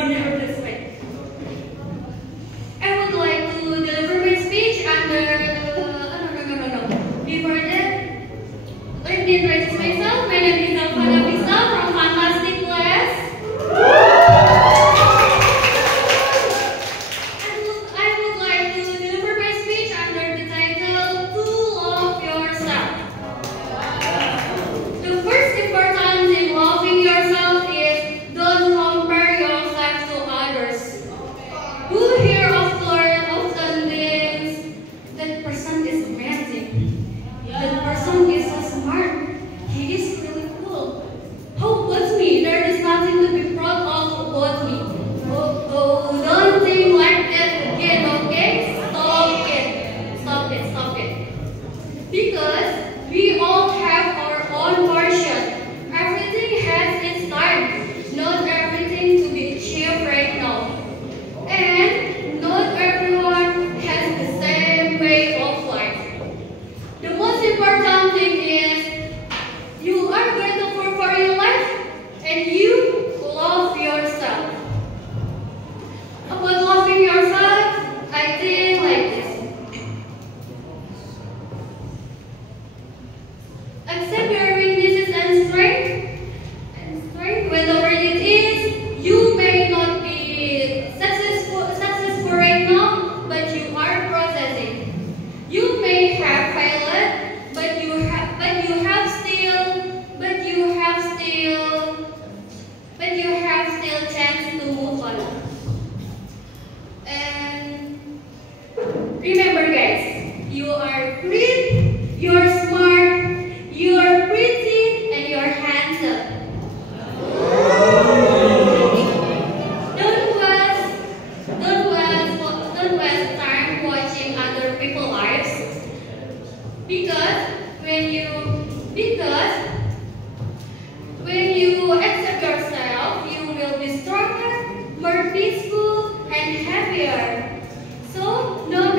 so nervous. Wait. I would like to deliver my speech under. No. Before that, let me introduce myself. My name is Alfana Bisa from Fantastic Class. I would like to deliver my speech under the title "To Love Yourself." The first important in loving yourself is don't compare yourself to others. Who here often thinks that person is amazing, that person is so smart, he is really cool. How about me? There is nothing to be proud of about me. Don't think like that again, okay? Stop it. Because we all have our own version. Everything has its time. Not everything to be achieved right now. And not everyone has the same way of life. The most important thing is you are grateful for your life and you love yourself. About loving yourself, I think like this. Accept your weaknesses and strength. Whatever it is, you may not be successful right now, but you are processing. You may have failed, but you have still chance to move on. And remember, guys, you are great, you are smart, you are pretty, and you are handsome. Don't waste time watching other people's lives. Because when you accept yourself, you will be stronger, more peaceful, and happier. So, no